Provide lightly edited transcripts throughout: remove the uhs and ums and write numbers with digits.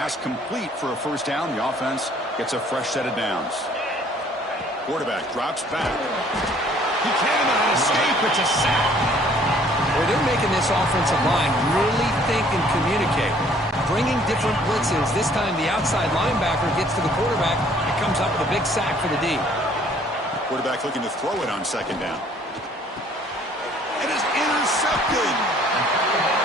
Pass complete for a first down. The offense gets a fresh set of downs. Quarterback drops back. He cannot escape. It's a sack. Well, they're making this offensive line really think and communicate. Bringing different blitzes. This time the outside linebacker gets to the quarterback and comes up with a big sack for the D. Quarterback looking to throw it on second down. It is intercepted.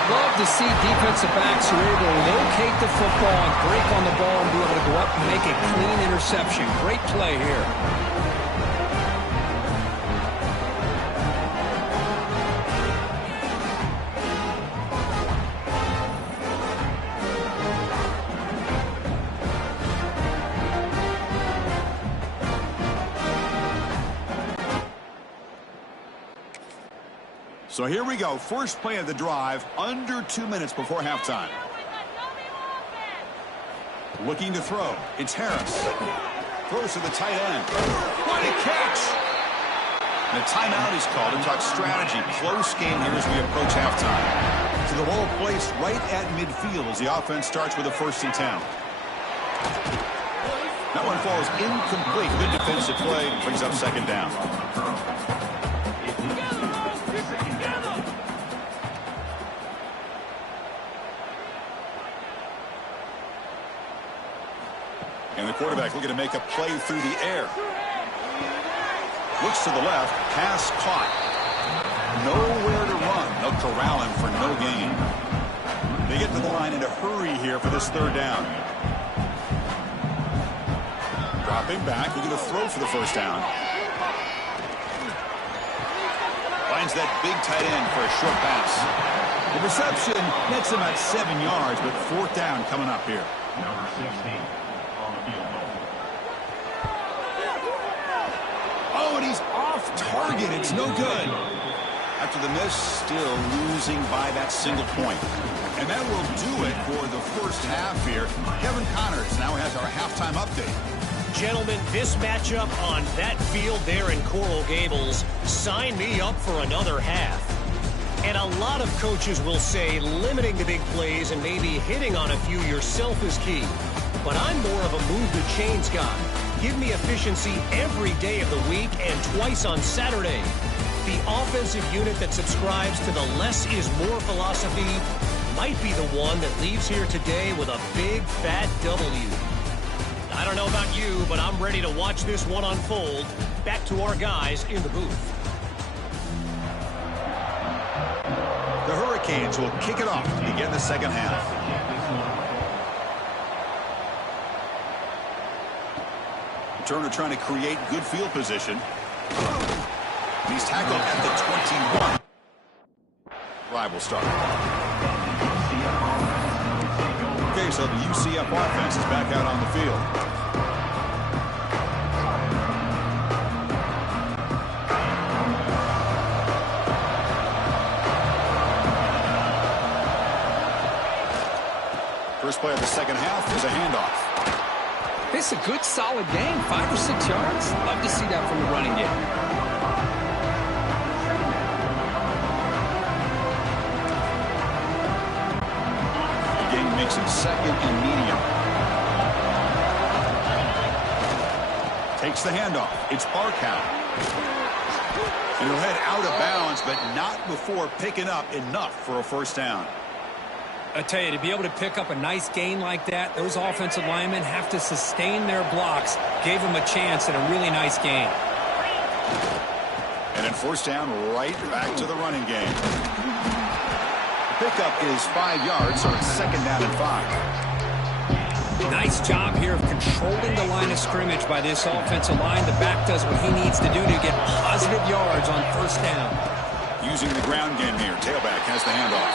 Love to see defensive backs who are able to locate the football and break on the ball and be able to go up and make a clean interception. Great play here. So here we go. First play of the drive, under 2 minutes before halftime. Looking to throw. It's Harris. Throws to the tight end. What a catch! And a timeout is called to talk strategy. Close game here as we approach halftime. So the ball placed right at midfield as the offense starts with a 1st and 10. That one falls incomplete. Good defensive play. Brings up second down. And the quarterback looking to make a play through the air. Looks to the left. Pass caught. Nowhere to run. They'll corral him for no gain. They get to the line in a hurry here for this 3rd down. Dropping back. Looking to throw for the 1st down. Finds that big tight end for a short pass. The reception nets him at 7 yards, but 4th down coming up here. Number 16. Oh, and he's off target. It's no good. After the miss, still losing by that single point. And that will do it for the first half here. Kevin Connors now has our halftime update. Gentlemen, this matchup on that field there in Coral Gables, sign me up for another half. And a lot of coaches will say limiting the big plays and maybe hitting on a few yourself is key. But I'm more of a move the chains guy. Give me efficiency every day of the week and twice on Saturday. The offensive unit that subscribes to the less is more philosophy might be the one that leaves here today with a big fat W. I don't know about you, but I'm ready to watch this one unfold. Back to our guys in the booth. The Hurricanes will kick it off to begin the second half. Turner trying to create good field position. He's tackled at the 21. Drive will start. Okay, so the UCF offense is back out on the field. First play of the second half is a handoff. It's a good, solid game. 5 or 6 yards. Love to see that from the running game. The game makes him 2nd and medium. Takes the handoff. It's Barkow. And he'll head out of bounds, but not before picking up enough for a 1st down. I tell you, to be able to pick up a nice gain like that, those offensive linemen have to sustain their blocks. Gave them a chance at a really nice gain. And then 1st down, right back to the running game. The pickup is 5 yards, so it's 2nd down and 5. Nice job here of controlling the line of scrimmage by this offensive line. The back does what he needs to do to get positive yards on 1st down. Using the ground game here. Tailback has the handoff.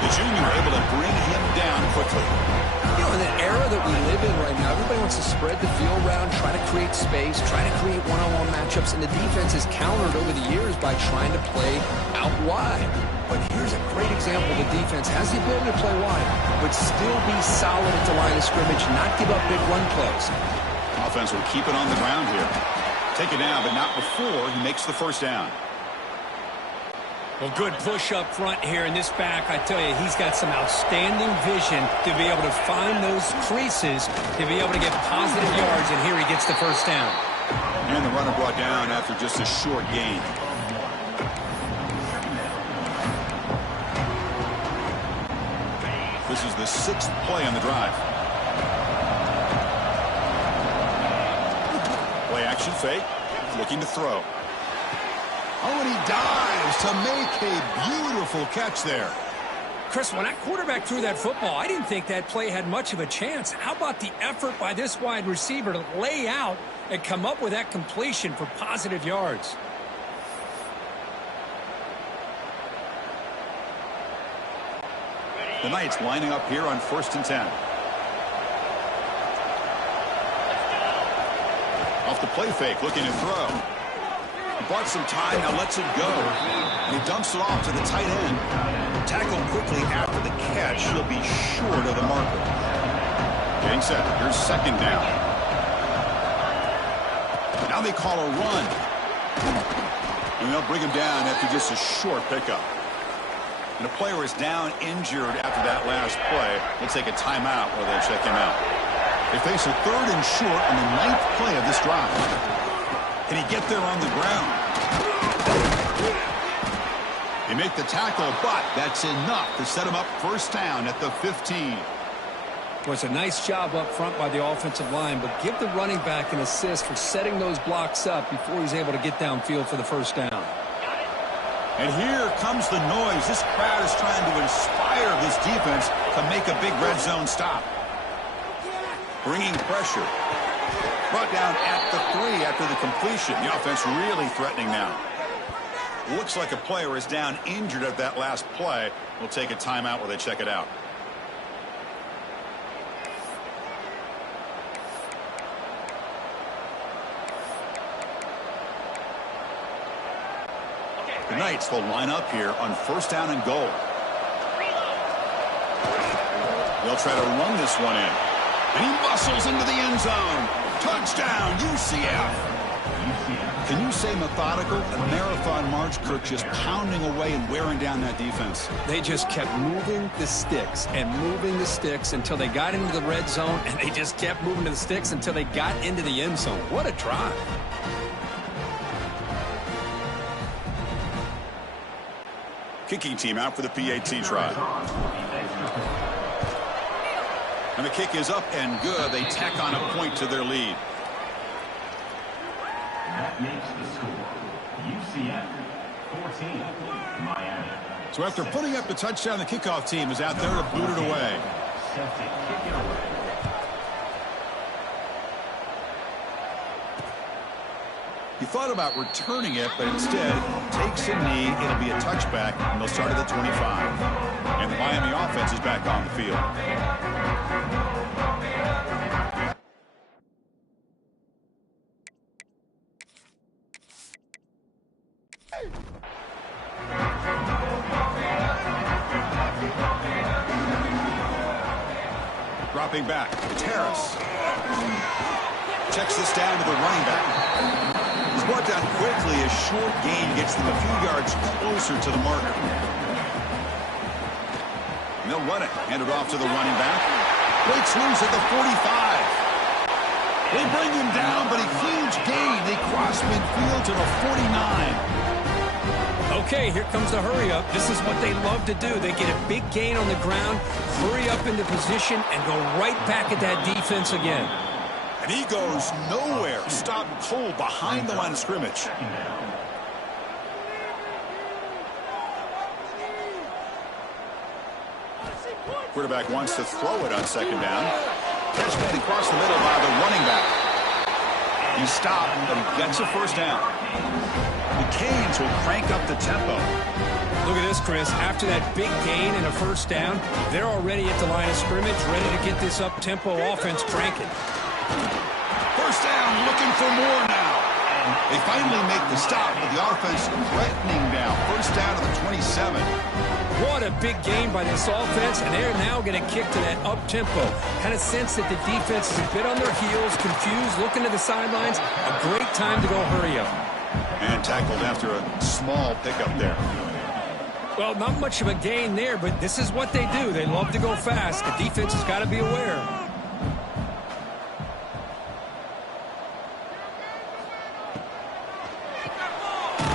The junior able to bring him down quickly. You know, in the era that we live in right now, everybody wants to spread the field around, try to create space, try to create one-on-one matchups, and the defense has countered over the years by trying to play out wide. But here's a great example. The defense has the ability to play wide, but still be solid at the line of scrimmage, not give up big run plays. Offense will keep it on the ground here. Take it down, but not before he makes the 1st down. Well, good push up front here in this back. I tell you, he's got some outstanding vision to be able to find those creases, to be able to get positive yards, and here he gets the first down. And the runner brought down after just a short gain. This is the 6th play on the drive. Play action fake, looking to throw. Oh, and he dives to make a beautiful catch there. Chris, when that quarterback threw that football, I didn't think that play had much of a chance. How about the effort by this wide receiver to lay out and come up with that completion for positive yards? The Knights lining up here on 1st and 10. Off the play fake, looking to throw. He bought some time, now lets it go. And he dumps it off to the tight end. Tackled quickly after the catch. He'll be short of the marker. Getting set. Here's 2nd down. Now they call a run. And they'll bring him down after just a short pickup. And a player is down injured after that last play. We'll take a timeout while they check him out. They face a 3rd and short on the 9th play of this drive. Can he get there on the ground? They make the tackle, but that's enough to set him up 1st down at the 15. Well, it's a nice job up front by the offensive line, but give the running back an assist for setting those blocks up before he's able to get downfield for the 1st down. And here comes the noise. This crowd is trying to inspire this defense to make a big red zone stop. Bringing pressure. Brought down at the 3 after the completion. The offense really threatening now. Looks like a player is down injured at that last play. We'll take a timeout while they check it out. The Knights will line up here on 1st down and goal. They'll try to run this one in. And he muscles into the end zone. Touchdown, UCF. Can you say methodical? A marathon march, Kirk, just pounding away and wearing down that defense. They just kept moving the sticks and moving the sticks until they got into the red zone, and they just kept moving the sticks until they got into the end zone. What a drive. Kicking team out for the PAT try. And the kick is up and good. They tack on a point to their lead. That makes the score UCF 14, Miami. So after putting up the touchdown, the kickoff team is out there to boot it away. Set to kick it away. He thought about returning it, but instead takes a knee. It'll be a touchback, and they'll start at the 25. And the Miami offense is back on the field. Dropping back, it's Harris. Checks this down to the running back. He's brought down quickly. A short gain gets them a few yards closer to the marker. And they'll run it. Hand it off to the running back. Breaks loose at the 45. They bring him down, but a huge gain. They cross midfield to the 49. Okay, here comes the hurry up. This is what they love to do. They get a big gain on the ground, hurry up into position, and go right back at that defense again. And he goes nowhere. Stopped cold behind the line of scrimmage. Quarterback wants to throw it on 2nd down. Catch made across the middle by the running back. He stopped, but he gets a 1st down. The Canes will crank up the tempo. Look at this, Chris. After that big gain and a 1st down, they're already at the line of scrimmage, ready to get this up-tempo offense cranking. 1st down, looking for more now. They finally make the stop, but the offense threatening now. 1st down to the 27. What a big gain by this offense, and they're now going to kick to that up-tempo. Kind of sense that the defense is a bit on their heels, confused, looking to the sidelines. A great time to go hurry up. And tackled after a small pickup there. Well, not much of a gain there, but this is what they do. They love to go fast. The defense has got to be aware.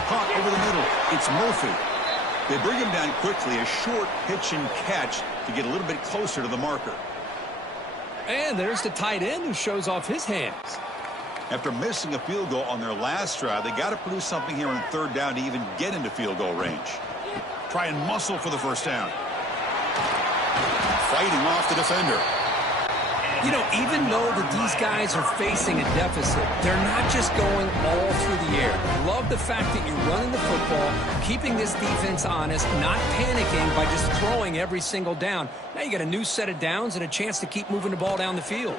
Caught over the middle. It's Murphy. They bring him down quickly. A short pitch and catch to get a little bit closer to the marker. And there's the tight end who shows off his hands. After missing a field goal on their last drive, they got to produce something here on third down to even get into field goal range. Try and muscle for the first down. Fighting off the defender. You know, even though that these guys are facing a deficit, they're not just going all through the air. I love the fact that you're running the football, keeping this defense honest, not panicking by just throwing every single down. Now you got a new set of downs and a chance to keep moving the ball down the field.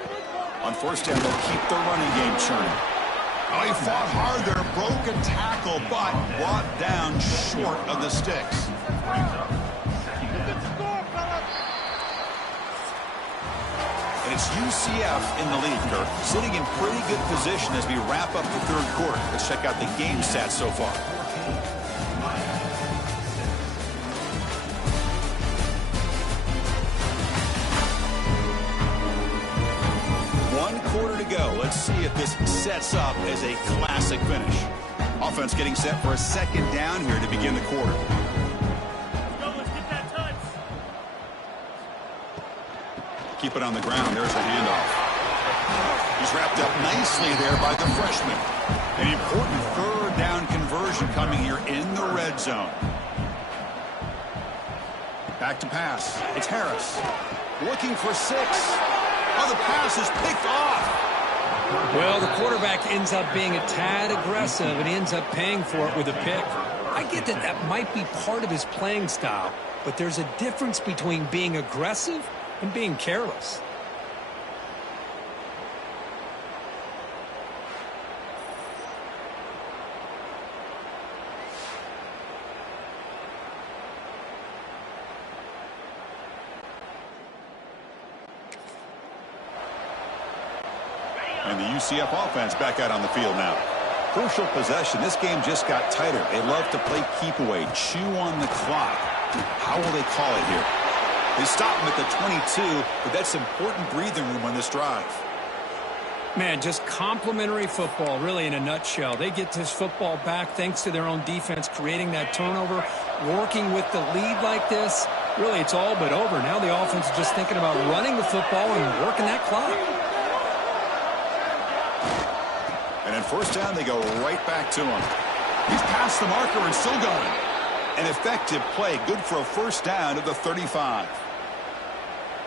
On first down, they'll keep their running game churning. Oh, he fought hard there, broke a tackle, but brought down short of the sticks. And it's UCF in the lead, Kirk, sitting in pretty good position as we wrap up the third quarter. Let's check out the game stats so far. One quarter to go. Let's see if this sets up as a classic finish. Offense getting set for a second down here to begin the quarter. Keep it on the ground. There's the handoff. He's wrapped up nicely there by the freshman. An important third down conversion coming here in the red zone. Back to pass. It's Harris. Looking for 6. Oh, the pass is picked off. Well, the quarterback ends up being a tad aggressive, and he ends up paying for it with a pick. I get that that might be part of his playing style, but there's a difference between being aggressive and being careless. And the UCF offense back out on the field now. Crucial possession. This game just got tighter. They love to play keep away, chew on the clock. How will they call it here? They stop him at the 22, but that's important breathing room on this drive. Man, just complimentary football, really, in a nutshell. They get this football back thanks to their own defense, creating that turnover, working with the lead like this. Really, it's all but over. Now the offense is just thinking about running the football and working that clock. And in first down, they go right back to him. He's past the marker and still going. An effective play, good for a first down at the 35.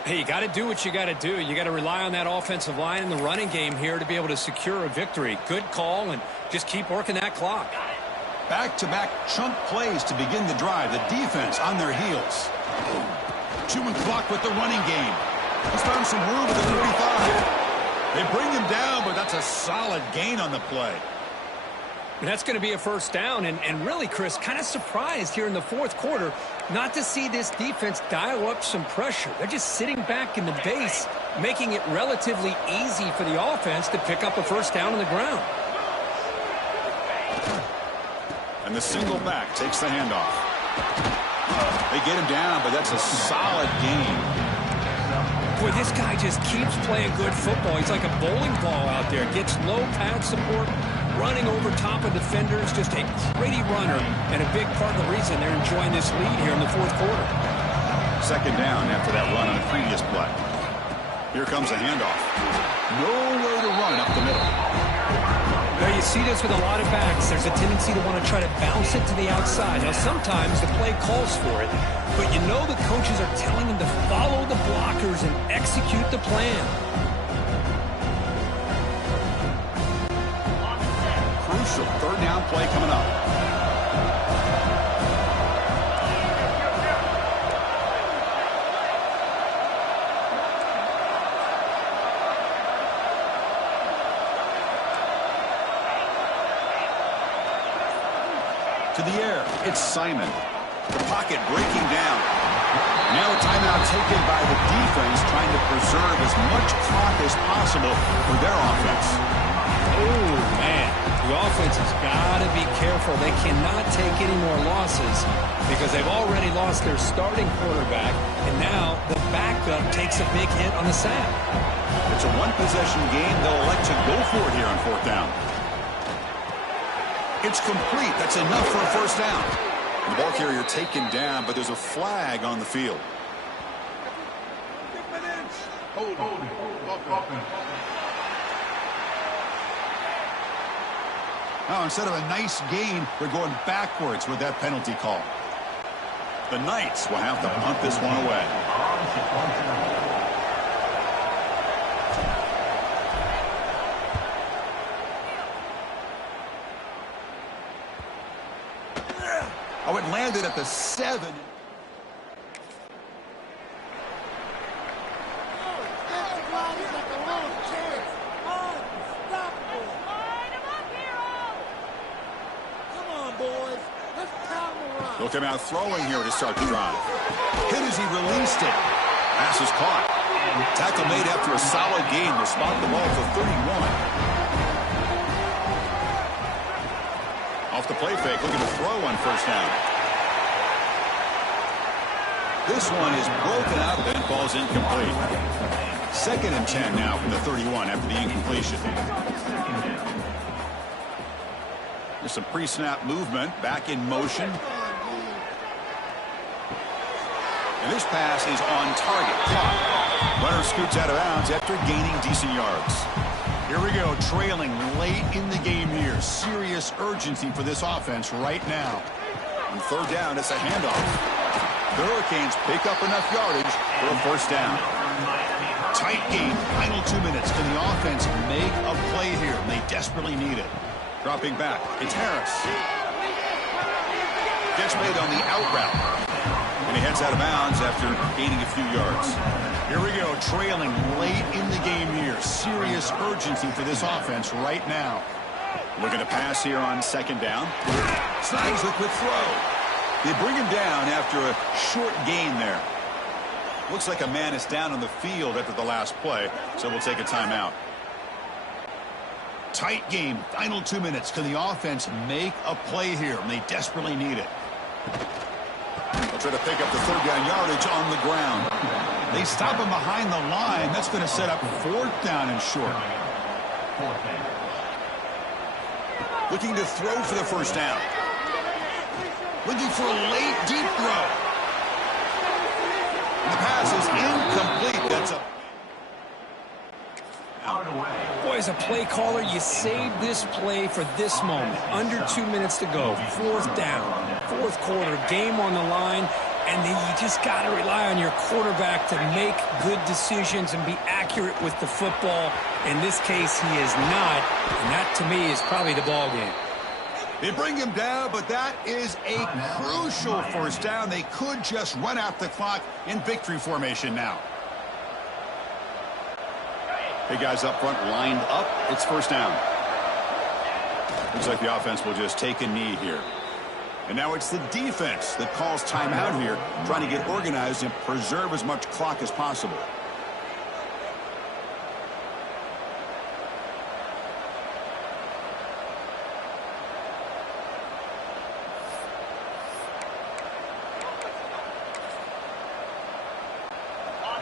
Hey, you got to do what you got to do. You got to rely on that offensive line in the running game here to be able to secure a victory. Good call, and just keep working that clock. Back-to-back chunk plays to begin the drive. The defense on their heels. Chewing clock with the running game. He's found some room at the 45. They bring him down, but that's a solid gain on the play. And that's going to be a first down, and really, Chris, kind of surprised here in the fourth quarter not to see this defense dial up some pressure. They're just sitting back in the base, making it relatively easy for the offense to pick up a first down on the ground. And the single back takes the handoff. They get him down, but that's a solid gain. Boy, this guy just keeps playing good football. He's like a bowling ball out there. Gets low pad support, running over top of defenders. Just a gritty runner, and a big part of the reason they're enjoying this lead here in the fourth quarter. Second down after that run on the previous play. Here comes a handoff. Nowhere to run up the middle. Now you see this with a lot of backs. There's a tendency to want to try to bounce it to the outside. Now sometimes the play calls for it, but you know the coaches are telling them to follow the blockers and execute the plan. Crucial third down play coming up. To the air, it's Simon. The pocket breaking down. Now a timeout taken by the defense, trying to preserve as much clock as possible for their offense. Oh, man. The offense has got to be careful. They cannot take any more losses because they've already lost their starting quarterback, and now the backup takes a big hit on the sack. It's a one-possession game. They'll elect to go for it here on 4th down. It's complete. That's enough for a first down. The ball carrier taken down, but there's a flag on the field. Now, instead of a nice gain, they're going backwards with that penalty call. The Knights will have to punt this one away. Oh, it landed at the 7. They'll come out throwing here to start the drive. Hit as he released it. Pass is caught. Tackle made after a solid gain. They'll spot the ball for 31. Off the play fake, looking to throw on first down. This one is broken out and falls incomplete. 2nd and 10 now from the 31 after the incompletion. There's some pre-snap movement, back in motion. And this pass is on target. Clock. Runner scoots out of bounds after gaining decent yards. Here we go, trailing late in the game here. Serious urgency for this offense right now. On 3rd down, it's a handoff. The Hurricanes pick up enough yardage for a first down. Tight game, final 2 minutes. Can the offense make a play here? They desperately need it. Dropping back, it's Harris. Gets made on the out route. And he heads out of bounds after gaining a few yards. Here we go, trailing late in the game here. Serious urgency for this offense right now. Looking to pass here on 2nd down. Snags a quick throw. They bring him down after a short gain there. Looks like a man is down on the field after the last play, so we'll take a timeout. Tight game, final 2 minutes. Can the offense make a play here? And they desperately need it. They'll try to pick up the 3rd down yardage on the ground. They stop him behind the line. That's going to set up 4th down and short. Looking to throw for the first down. Looking for a late deep throw. And the pass is incomplete. That's a... Boy, as a play caller, you saved this play for this moment. Under 2 minutes to go. 4th down. 4th quarter. Game on the line. And then you just got to rely on your quarterback to make good decisions and be accurate with the football. In this case, he is not. And that, to me, is probably the ball game. They bring him down, but that is a crucial first down. They could just run out the clock in victory formation now. Big guys up front lined up. It's first down. Looks like the offense will just take a knee here. And now it's the defense that calls timeout here, trying to get organized and preserve as much clock as possible.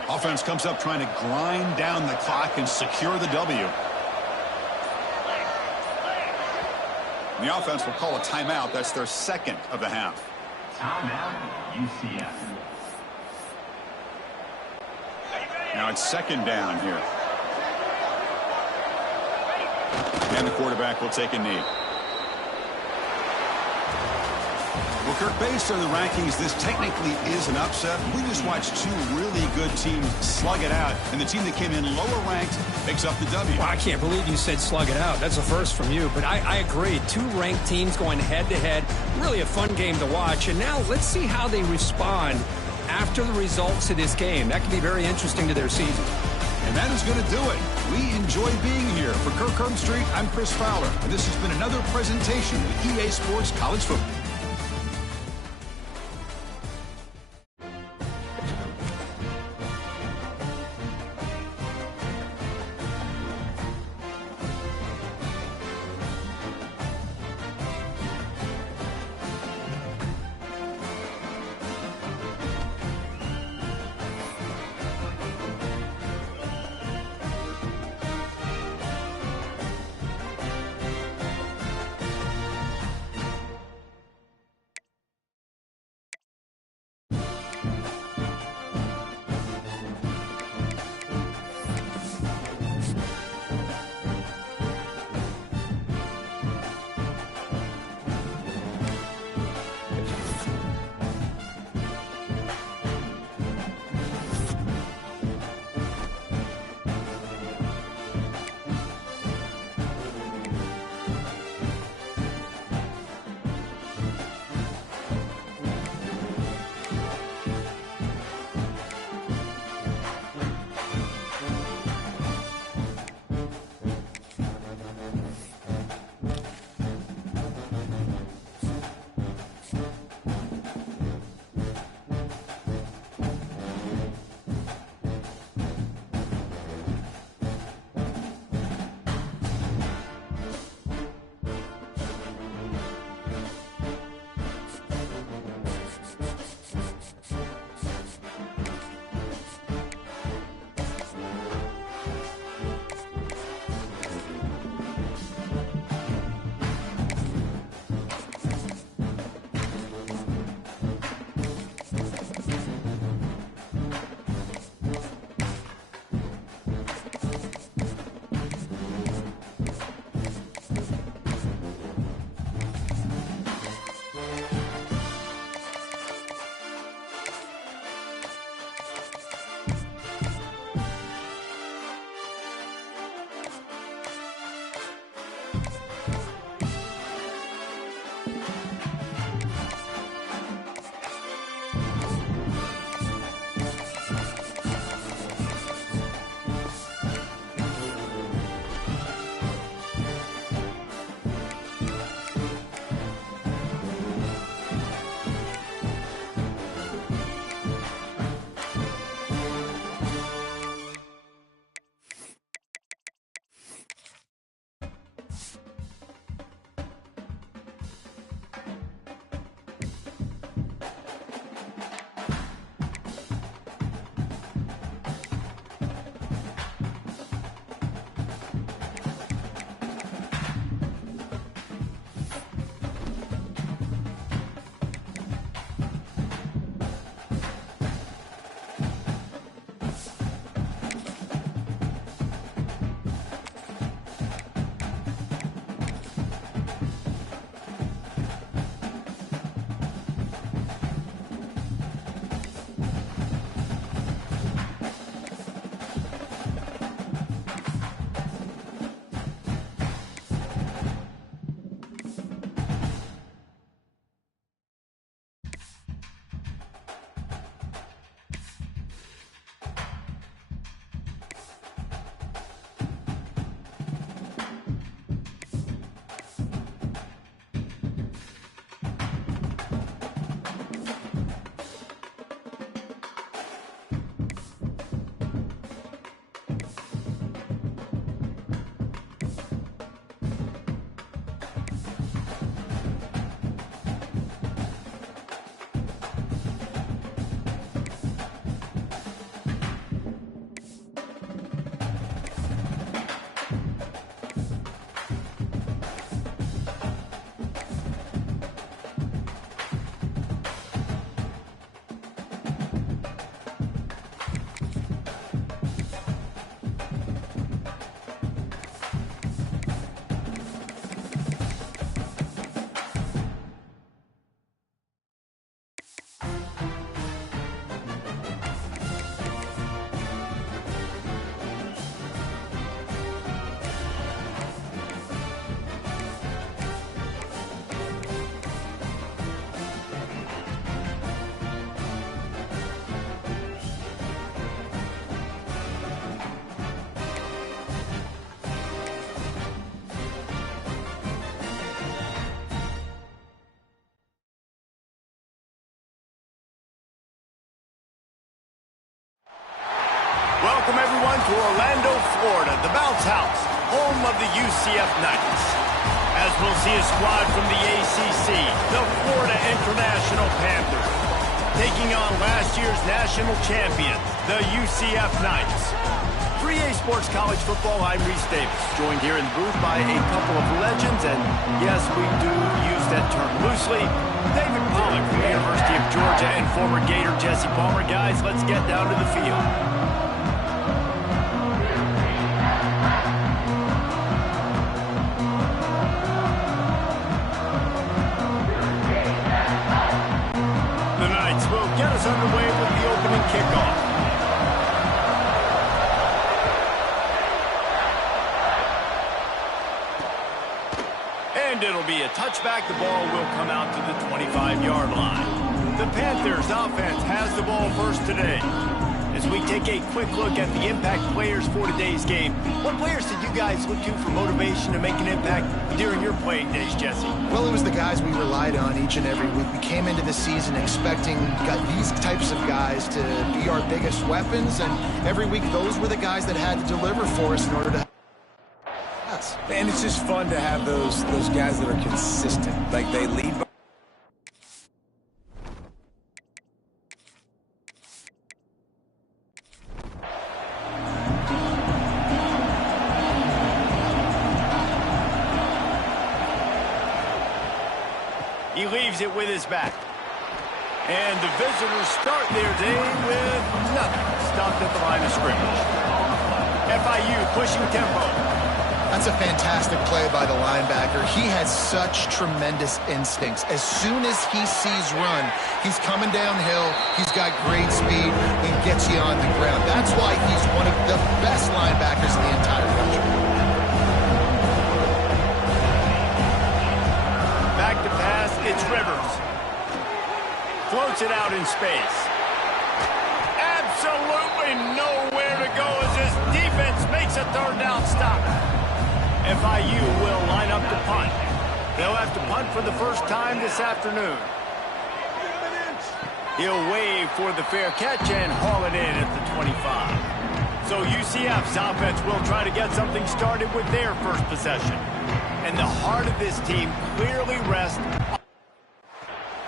Offense comes up trying to grind down the clock and secure the W. And the offense will call a timeout. That's their 2nd of the half. Timeout, UCF. Now it's 2nd down here. And the quarterback will take a knee. Well, Kirk, based on the rankings, this technically is an upset. We just watched 2 really good teams slug it out, and the team that came in lower ranked picks up the W. Well, I can't believe you said slug it out. That's a first from you, but I agree. 2 ranked teams going head-to-head. Really a fun game to watch, and now let's see how they respond after the results of this game. That could be very interesting to their season. And that is going to do it. We enjoy being here. For Kirk Herbstreit, I'm Chris Fowler, and this has been another presentation of EA Sports College Football. Welcome, everyone, to Orlando, Florida, the bounce house, home of the UCF Knights. As we'll see a squad from the ACC, the Florida International Panthers, taking on last year's national champions, the UCF Knights. 3A Sports College Football, I'm Reese Davis, joined here in the booth by a couple of legends, and yes, we do use that term loosely. David Pollack from the University of Georgia and former Gator Jesse Palmer. Guys, let's get down to the field. The Knights will get us underway with the opening kickoff. And it'll be a touchback. The ball will come out to the 25-yard line. The Panthers offense has the ball first today. As we take a quick look at the impact players for today's game, what players did you guys look to for motivation to make an impact during your playing days, Jesse? Well, it was the guys we relied on each and every week. We came into the season expecting these types of guys to be our biggest weapons, and every week those were the guys that had to deliver for us in order to. And it's just fun to have those guys that are consistent. Like, they lead by. He leaves it with his back. And the visitors start their day with nothing. Stopped at the line of scrimmage. FIU pushing tempo. That's a fantastic play by the linebacker. He has such tremendous instincts. As soon as he sees run, he's coming downhill. He's got great speed and gets you on the ground. That's why he's one of the best linebackers in the entire country. Back to pass, it's Rivers. Floats it out in space. Absolutely nowhere to go as this defense makes a third down stop. FIU will line up to punt. They'll have to punt for the first time this afternoon. He'll wave for the fair catch and haul it in at the 25. So UCF's offense will try to get something started with their first possession. And the heart of this team clearly rests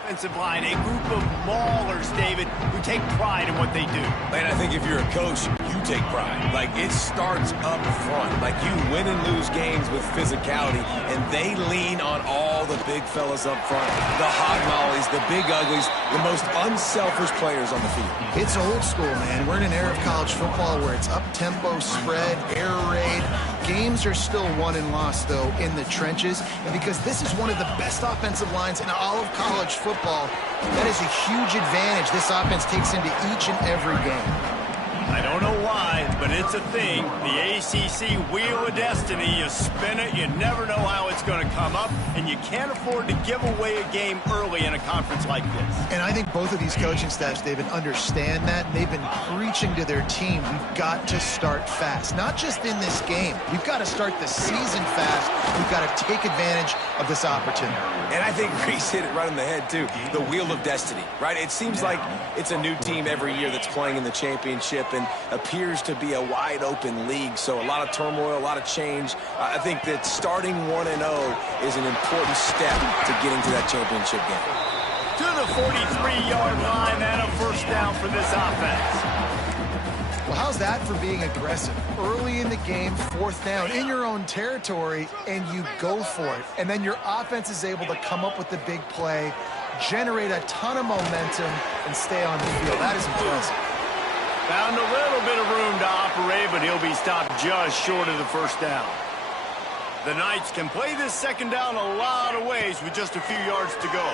offensive line, a group of maulers, David, who take pride in what they do. And I think if you're a coach, you take pride. Like, it starts up front. Like, you win and lose games with physicality, and they lean on all the big fellas up front, the hog mollies, the big uglies, the most unselfish players on the field. It's old school, man. We're in an era of college football where it's up-tempo, spread, air raid. Games are still won and lost, though, in the trenches. And because this is one of the best offensive lines in all of college football, that is a huge advantage this offense takes into each and every game. I don't know why, but it's a thing. The ACC Wheel of Destiny, you spin it, you never know how it's going to come up, and you can't afford to give away a game early in a conference like this. And I think both of these coaching staffs, David, understand that. They've been preaching to their team, we've got to start fast. Not just in this game. We've got to start the season fast. We've got to take advantage of this opportunity. And I think Reese hit it right on the head, too. The Wheel of Destiny, right? It seems like it's a new team every year that's playing in the championship and appears to be a wide-open league. So a lot of turmoil, a lot of change. I think that starting 1-0 is an important step to getting to that championship game. To the 43-yard line and a first down for this offense. Well, how's that for being aggressive? Early in the game, fourth down, in your own territory, and you go for it. And then your offense is able to come up with the big play, generate a ton of momentum, and stay on the field. That is impressive. Found a little bit of room to operate, but he'll be stopped just short of the first down. The Knights can play this second down a lot of ways with just a few yards to go.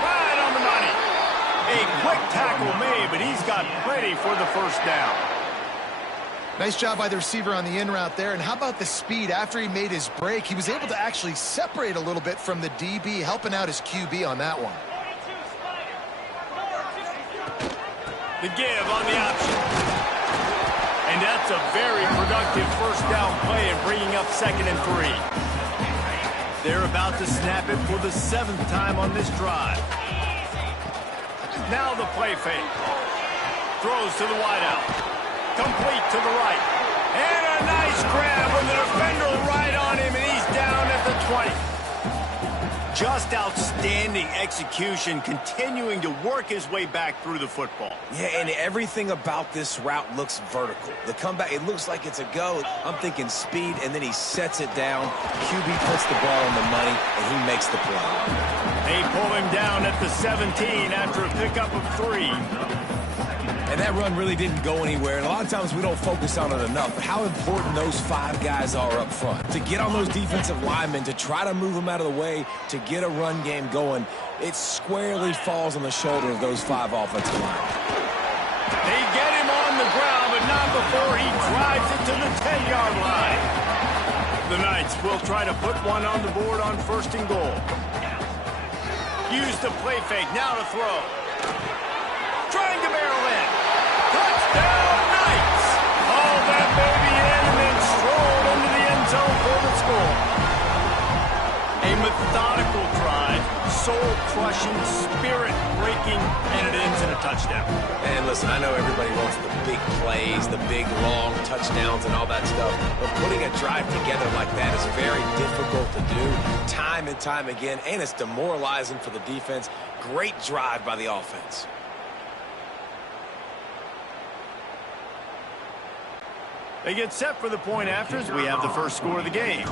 Right on the money. A quick tackle made, but he's got plenty for the first down. Nice job by the receiver on the in route there. And how about the speed? After he made his break, he was able to actually separate a little bit from the DB, helping out his QB on that one. The give on the option. And that's a very productive first down play and bringing up 2nd and 3. They're about to snap it for the 7th time on this drive. Now the play fake. throws to the wideout. Complete to the right. And a nice grab with the defender right on him, and he's down at the 20. Just outstanding execution, continuing to work his way back through the football. Yeah, and everything about this route looks vertical. The comeback, it looks like it's a go. I'm thinking speed, and then he sets it down. QB puts the ball on the money, and he makes the play. They pull him down at the 17 after a pickup of 3. And that run really didn't go anywhere. And a lot of times we don't focus on it enough. But how important those 5 guys are up front. To get on those defensive linemen, to try to move them out of the way, to get a run game going, it squarely falls on the shoulder of those 5 offensive linemen. They get him on the ground, but not before he drives it to the 10-yard line. The Knights will try to put one on the board on 1st and goal. Use the play fake, now to throw. Trying to barrel in. Touchdown, Knights! Oh, that baby in and then strolled into the end zone for the score. A methodical drive, soul-crushing, spirit-breaking, and it ends in a touchdown. And listen, I know everybody wants the big plays, the big, long touchdowns and all that stuff, but putting a drive together like that is very difficult to do time and time again, and it's demoralizing for the defense. Great drive by the offense. They get set for the point afters. We have the first score of the game.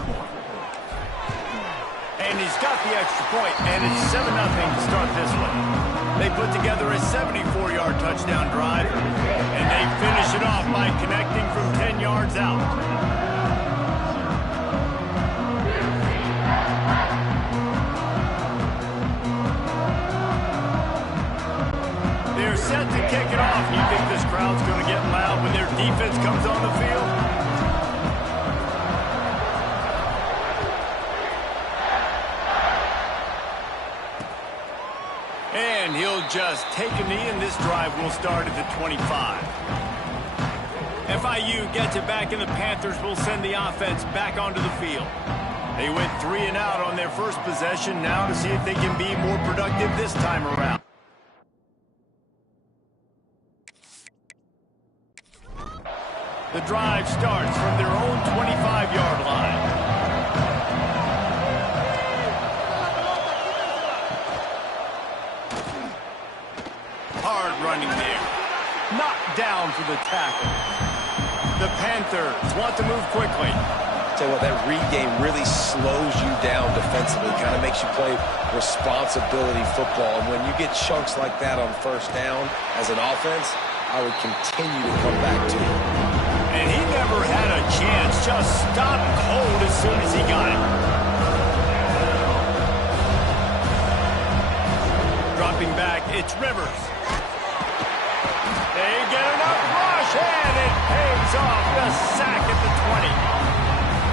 And he's got the extra point, and it's 7-0 to start this one. They put together a 74-yard touchdown drive, and they finish it off by connecting from 10 yards out. They're set to kick it off. You think this crowd's going to get loud when their defense comes on the field? And he'll just take a knee, and this drive will start at the 25. FIU gets it back, and the Panthers will send the offense back onto the field. They went 3 and out on their first possession, now to see if they can be more productive this time around. The drive starts from their own 25-yard line. Hard running there. Knocked down for the tackle. The Panthers want to move quickly. Tell you what, that read game really slows you down defensively, kind of makes you play responsibility football. And when you get chunks like that on 1st down as an offense, I would continue to come back to it. And he never had a chance, just stopped cold as soon as he got it. Dropping back, it's Rivers. They get enough rush, and it pays off the sack at the 20.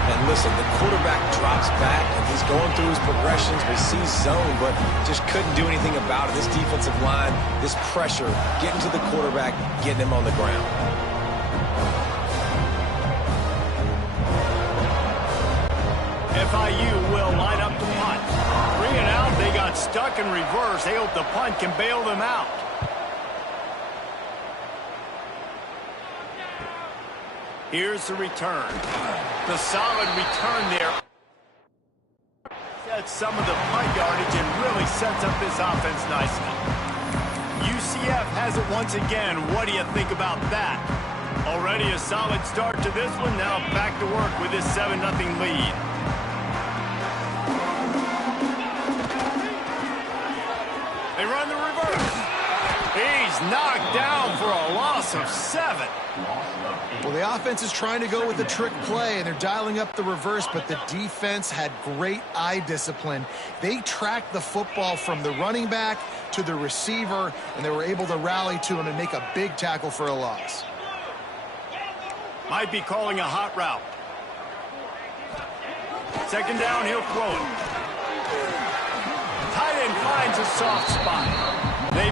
And listen, the quarterback drops back, and he's going through his progressions. We see zone, but just couldn't do anything about it. This defensive line, this pressure, getting to the quarterback, getting him on the ground. FIU will line up the punt. 3 and out, they got stuck in reverse. They hope the punt can bail them out. Here's the return. The solid return there. That's some of the punt yardage and really sets up this offense nicely. UCF has it once again. What do you think about that? Already a solid start to this one. Now back to work with this 7-0 lead. They run the reverse. He's knocked down for a loss of 7. Well, the offense is trying to go with a trick play, and they're dialing up the reverse, but the defense had great eye discipline. They tracked the football from the running back to the receiver, and they were able to rally to him and make a big tackle for a loss. Might be calling a hot route. 2nd down, he'll throw it. Tight end finds a soft spot. They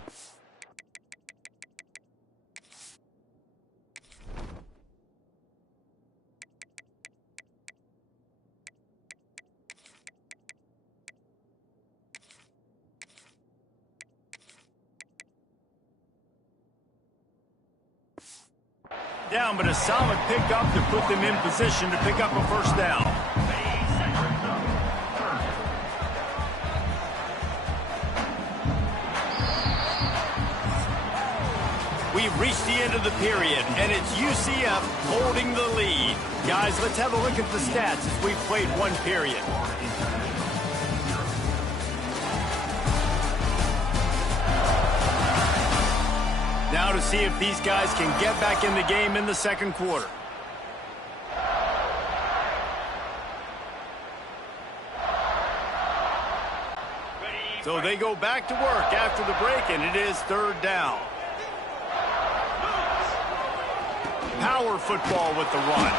down, but a solid pickup to put them in position to pick up a first down. We've reached the end of the period, and it's UCF holding the lead. Guys, let's have a look at the stats as we've played one period. Now to see if these guys can get back in the game in the second quarter. So they go back to work after the break, and it is third down. Power football with the run.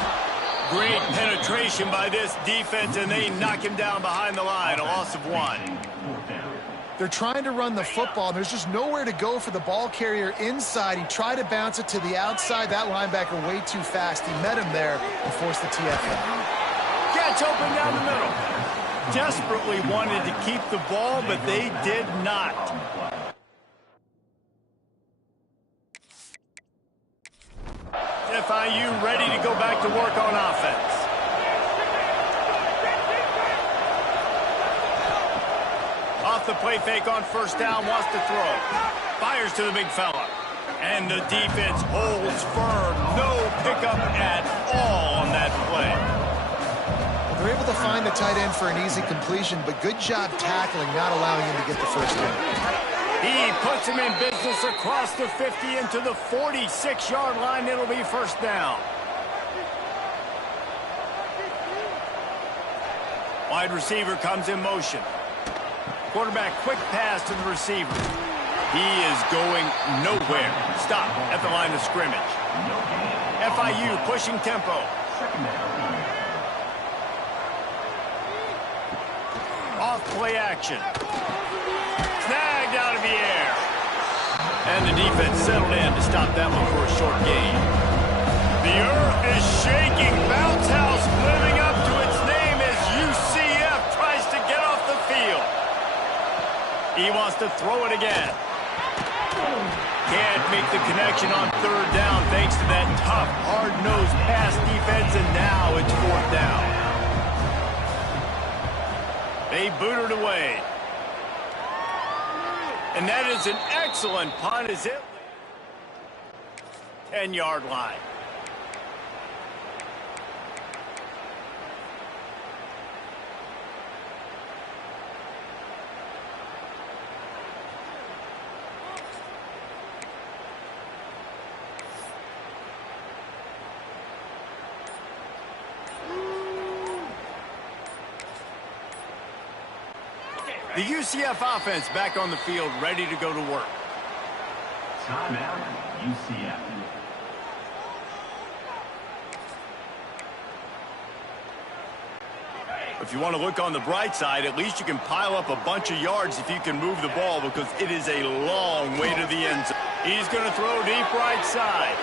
Great penetration by this defense, and they knock him down behind the line, a loss of 1. They're trying to run the football, and there's just nowhere to go for the ball carrier inside. He tried to bounce it to the outside. That linebacker way too fast. He met him there and forced the TFL. Catch open down the middle. Desperately wanted to keep the ball, but they did not. FIU ready to go back to work on offense. Off the play fake on first down, wants to throw. Fires to the big fella. And the defense holds firm. No pickup at all on that play. Well, they're able to find the tight end for an easy completion, but good job tackling, not allowing him to get the first down. He puts him in business across the 50 into the 46-yard line. It'll be first down. Wide receiver comes in motion. Quarterback quick pass to the receiver. He is going nowhere. Stop at the line of scrimmage. FIU pushing tempo. Off play action. Snagged out of the air. And the defense settled in to stop that one for a short gain. The earth is shaking. Bounce house living up to its name as UCF tries to get off the field. He wants to throw it again. Can't make the connection on third down thanks to that tough, hard-nosed pass defense, and now it's fourth down. They boot it away. And that is an excellent punt as it 10-yard line. The UCF offense back on the field, ready to go to work. Timeout, UCF. If you want to look on the bright side, at least you can pile up a bunch of yards if you can move the ball, because it is a long way to the end zone. He's going to throw deep right side.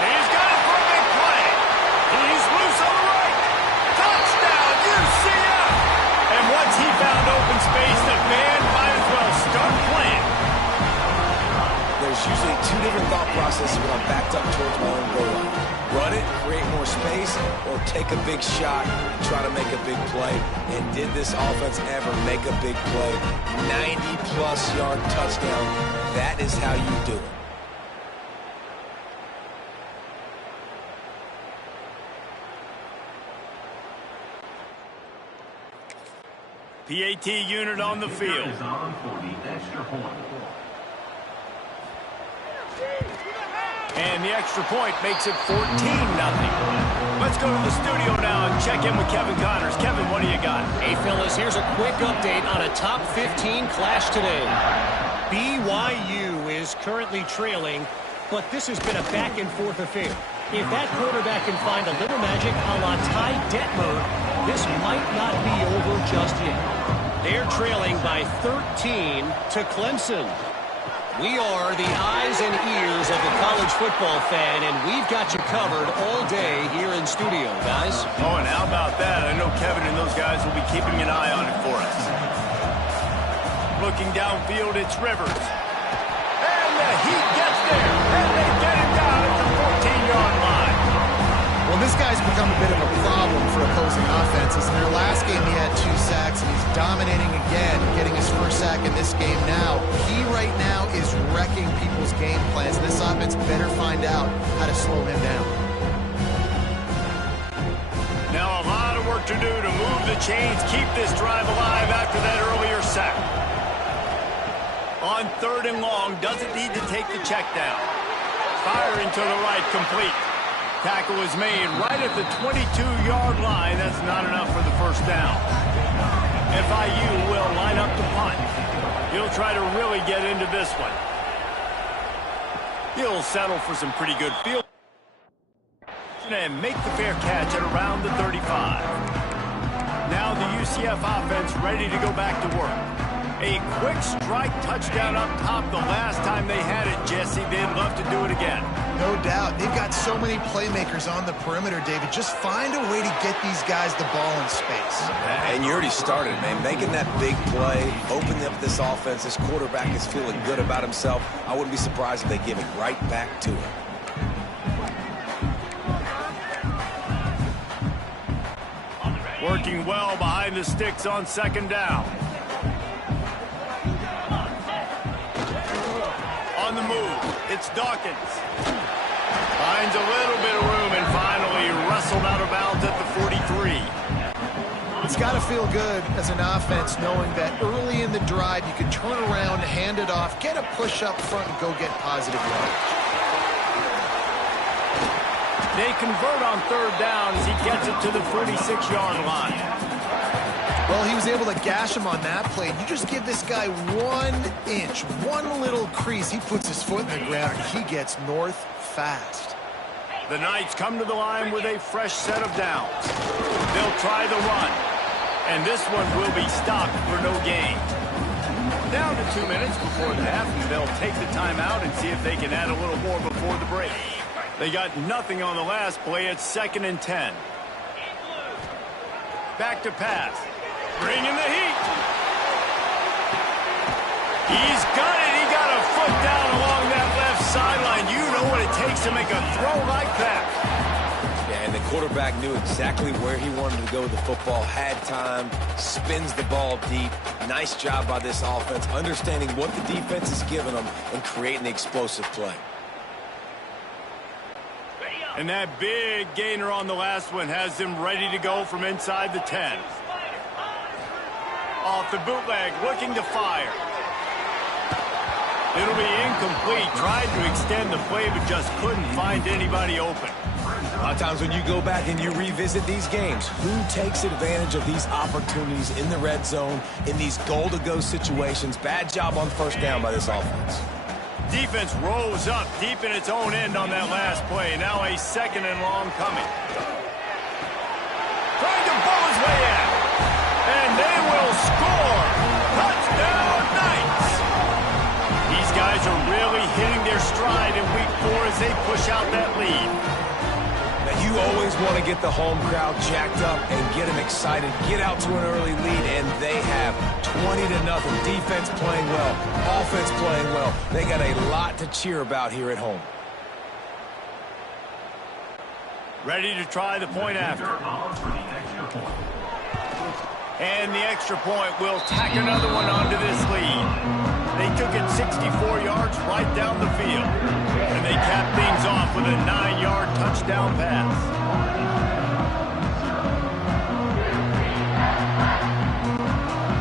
He's got it for a big play. He's loose on the right. Touchdown, UCF! And once he found open space, the band might as well start playing. There's usually two different thought processes when I'm backed up towards my own goal line. Run it, create more space, or take a big shot and try to make a big play. And did this offense ever make a big play? 90-plus yard touchdown. That is how you do it. PAT unit on the field. Is on for the extra point. And the extra point makes it 14-0. Let's go to the studio now and check in with Kevin Connors. Kevin, what do you got? Hey, fellas, here's a quick update on a top 15 clash today. BYU is currently trailing, but this has been a back-and-forth affair. If that quarterback can find a little magic a la Ty Detmer, this might not be over just yet. They're trailing by 13 to Clemson. We are the eyes and ears of the college football fan, and we've got you covered all day here in studio, guys. Oh, and how about that? I know Kevin and those guys will be keeping an eye on it for us. Looking downfield, it's Rivers. And the Heat gets there, and they get it down at the 15-yard line. Well, this guy's become a bit of a problem for opposing offenses. In their last game, he had 2 sacks, and he's dominating again, getting his first sack in this game now. He right now is wrecking people's game plans, and this offense better find out how to slow him down. Now a lot of work to do to move the chains, keep this drive alive after that earlier sack. On 3rd and long, doesn't need to take the check down. Firing to the right, complete. Tackle is made right at the 22-yard line. That's not enough for the first down. FIU will line up to punt. He'll try to really get into this one. He'll settle for some pretty good field and make the fair catch at around the 35. Now the UCF offense ready to go back to work. A quick strike touchdown up top the last time they had it, Jesse. They'd love to do it again. No doubt. They've got so many playmakers on the perimeter, David. Just find a way to get these guys the ball in space. And you already started, man. Making that big play, opening up this offense. This quarterback is feeling good about himself. I wouldn't be surprised if they give it right back to him. Working well behind the sticks on 2nd down. On the move, it's Dawkins. Finds a little bit of room and finally wrestled out of bounds at the 43. It's got to feel good as an offense knowing that early in the drive you can turn around, hand it off, get a push up front, and go get positive yardage. They convert on 3rd down as he gets it to the 46-yard line. Well, he was able to gash him on that play. You just give this guy 1 inch, one little crease. He puts his foot in the ground, and he gets north fast. The Knights come to the line with a fresh set of downs. They'll try the run, and this one will be stopped for no gain. Down to 2 minutes before the half, and they'll take the timeout and see if they can add a little more before the break. They got nothing on the last play. It's 2nd and 10. Back to pass. Bringing the heat. He's got it. He got a foot down along that left sideline. You know what it takes to make a throw like that. Yeah, and the quarterback knew exactly where he wanted to go with the football, had time, spins the ball deep. Nice job by this offense, understanding what the defense is giving them and creating the explosive play. And that big gainer on the last one has them ready to go from inside the 10. Off the bootleg, looking to fire. It'll be incomplete. Tried to extend the play, but just couldn't find anybody open. A lot of times when you go back and you revisit these games, who takes advantage of these opportunities in the red zone, in these goal-to-go situations? Bad job on 1st down by this offense. Defense rose up deep in its own end on that last play. Now a 2nd and long coming. Trying to bowl his way in. And they will score. Touchdown Knights. These guys are really hitting their stride in week 4 as they push out that lead. Now you always want to get the home crowd jacked up and get them excited. Get out to an early lead, and they have 20-0. Defense playing well, offense playing well. They got a lot to cheer about here at home. Ready to try the point after. And the extra point will tack another one onto this lead. They took it 64 yards right down the field. And they capped things off with a 9-yard touchdown pass.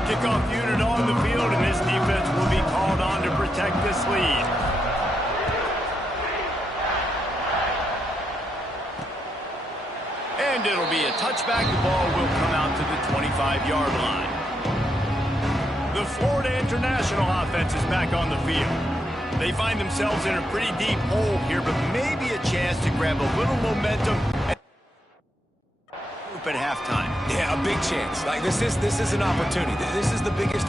Kickoff unit on the field, and this defense will be called on to protect this lead. And it'll be a touchback. The ball will come out to the 25-yard line. The Florida International offense is back on the field. They find themselves in a pretty deep hole here, but maybe a chance to grab a little momentum at halftime. Yeah, a big chance. Like this is an opportunity. This is the biggest.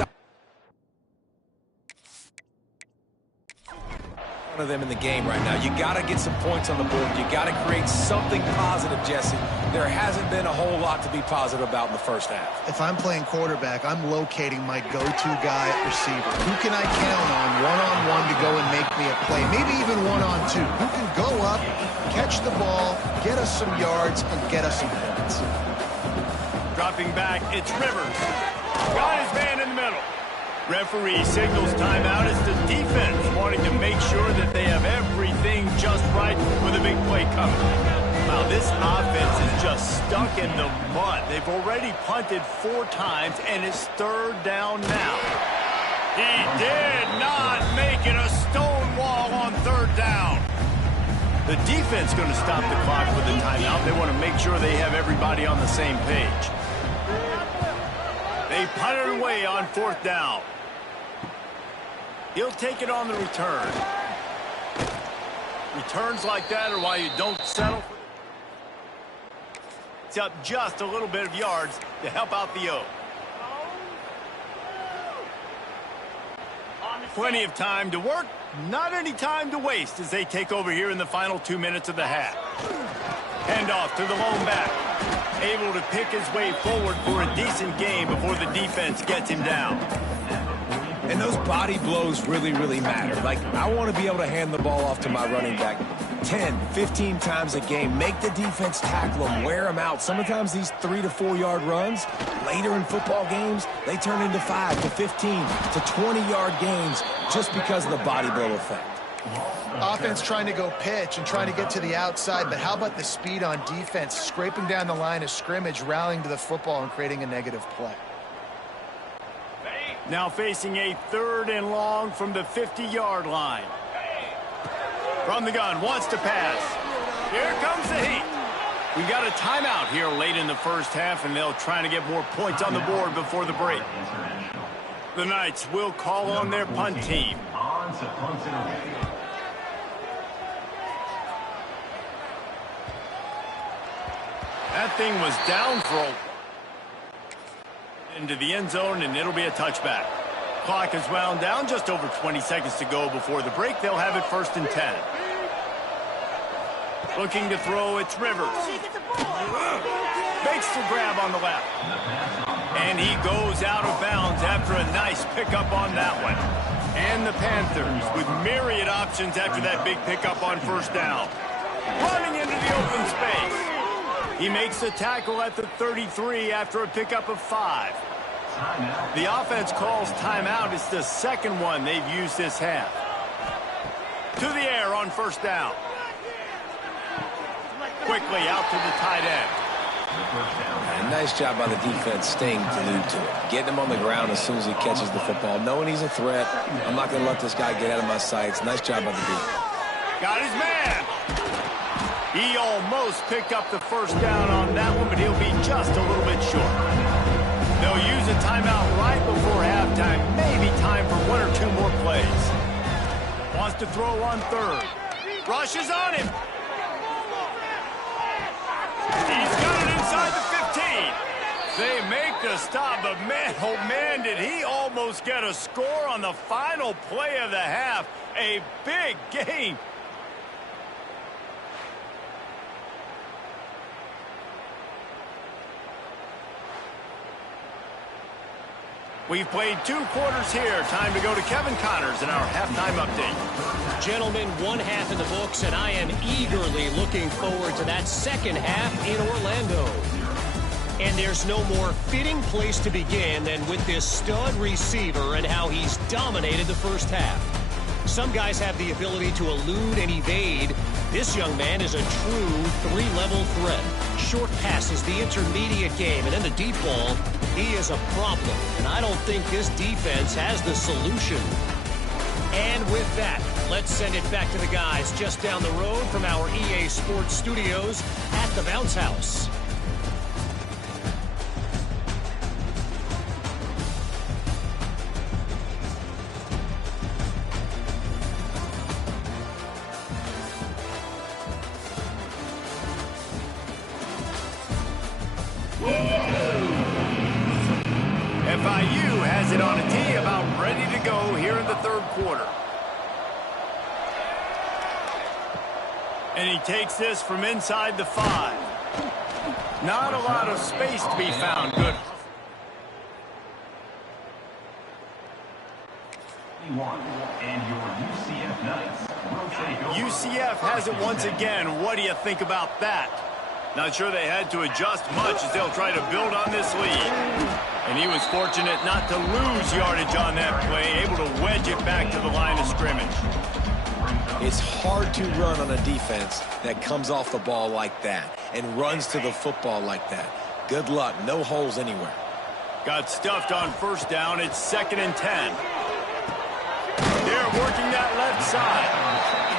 Of them in the game right now. You got to get some points on the board. You got to create something positive, Jesse. There hasn't been a whole lot to be positive about in the first half. If I'm playing quarterback, I'm locating my go-to guy at receiver. Who can I count on one-on-one to go and make me a play? Maybe even one-on-two. Who can go up, catch the ball, get us some yards, and get us some points? Dropping back, it's Rivers. Got his man in the middle. Referee signals timeout. It's the defense wanting to make sure that they have everything just right with a big play coming. Wow, this offense is just stuck in the mud. They've already punted 4 times, and it's 3rd down now. He did not make it a stone wall on 3rd down. The defense going to stop the clock with the timeout. They want to make sure they have everybody on the same page. They punt it away on 4th down. He'll take it on the return. Returns like that are why you don't settle. It's up just a little bit of yards to help out the O. Plenty of time to work, not any time to waste as they take over here in the final 2 minutes of the half. Handoff to the lone back. Able to pick his way forward for a decent game before the defense gets him down. And those body blows really, really matter. Like, I want to be able to hand the ball off to my running back 10, 15 times a game. Make the defense tackle them, wear them out. Sometimes these 3 to 4 yard runs, later in football games, they turn into 5 to 15 to 20-yard gains just because of the body blow effect. Offense trying to go pitch and trying to get to the outside, but how about the speed on defense, scraping down the line of scrimmage, rallying to the football and creating a negative play. Now facing a 3rd and long from the 50-yard line. From the gun, wants to pass. Here comes the heat. We got a timeout here late in the first half, and they'll try to get more points on the board before the break. The Knights will call on their punt team. That thing was down for into the end zone, and it'll be a touchback. Clock is wound down, just over 20 seconds to go before the break. They'll have it 1st and 10. Looking to throw, it's Rivers. Makes the grab on the left. And he goes out of bounds after a nice pickup on that one. And the Panthers with myriad options after that big pickup on 1st down. Running into the open space. He makes the tackle at the 33 after a pickup of 5. The offense calls timeout. It's the 2nd one they've used this half. To the air on 1st down. Quickly out to the tight end. And nice job by the defense staying glued to it. Getting him on the ground as soon as he catches the football. Knowing he's a threat. I'm not going to let this guy get out of my sights. Nice job by the defense. Got his man. He almost picked up the 1st down on that one, but he'll be just a little bit short. They'll use a timeout right before halftime. Maybe time for 1 or 2 more plays. Wants to throw on 3rd. Rushes on him. He's got it inside the 15. They make the stop, but man, oh man, did he almost get a score on the final play of the half. A big gain. We've played 2 quarters here. Time to go to Kevin Connors in our halftime update. Gentlemen, 1 half in the books, and I am eagerly looking forward to that 2nd half in Orlando. And there's no more fitting place to begin than with this stud receiver and how he's dominated the first half. Some guys have the ability to elude and evade. This young man is a true 3-level threat. Short passes, the intermediate game, and then the deep ball. He is a problem, and I don't think this defense has the solution. And with that, let's send it back to the guys just down the road from our EA Sports Studios at the Bounce House. FIU has it on a tee, about ready to go here in the 3rd quarter. And he takes this from inside the 5. Not a lot of space to be found. Good. And your UCF Knights will take over. UCF has it once again. What do you think about that? Not sure they had to adjust much as they'll try to build on this lead. And he was fortunate not to lose yardage on that play, able to wedge it back to the line of scrimmage. It's hard to run on a defense that comes off the ball like that and runs to the football like that. Good luck. No holes anywhere. Got stuffed on first down. It's 2nd and 10. They're working that left side.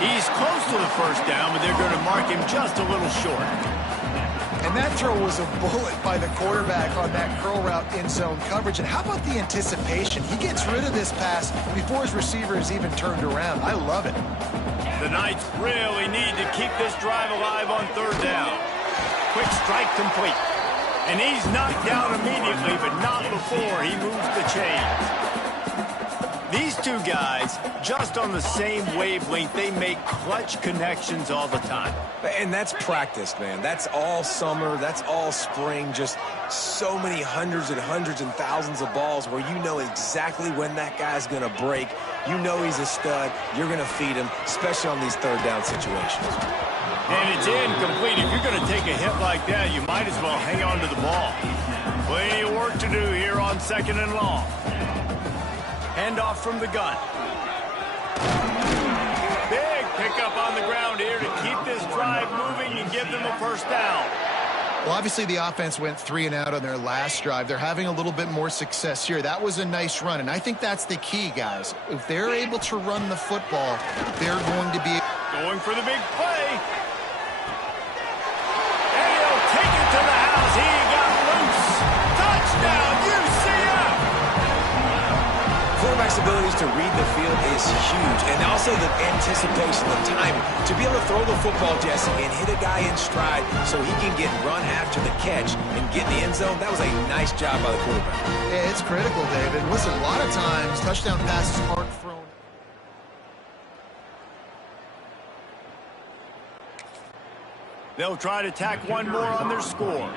He's close to the first down, but they're going to mark him just a little short. And that throw was a bullet by the quarterback on that curl route in zone coverage. And how about the anticipation? He gets rid of this pass before his receiver is even turned around. I love it. The Knights really need to keep this drive alive on 3rd down. Quick strike complete. And he's knocked down immediately, but not before he moves the chains. These two guys, just on the same wavelength, they make clutch connections all the time. And that's practice, man. That's all summer. That's all spring. Just so many hundreds and thousands of balls where you know exactly when that guy's going to break. You know he's a stud. You're going to feed him, especially on these 3rd down situations. And it's incomplete. If you're going to take a hit like that, you might as well hang on to the ball. Plenty of work to do here on 2nd and long. Handoff from the gun. Big pickup on the ground here to keep this drive moving and give them a first down. Well, obviously the offense went 3 and out on their last drive. They're having a little bit more success here. That was a nice run, and I think that's the key, guys. If they're able to run the football, they're going to be... Going for the big play. And he'll take it to the house. He got loose. Touchdown, UCF! Quarterback's abilities to read the field is huge, and also the anticipation, the timing. To be able to throw the football, Jesse, and hit a guy in stride so he can get run after the catch and get in the end zone, that was a nice job by the quarterback. Yeah, it's critical, David. Listen, a lot of times touchdown passes aren't thrown. They'll try to tack one more on their score.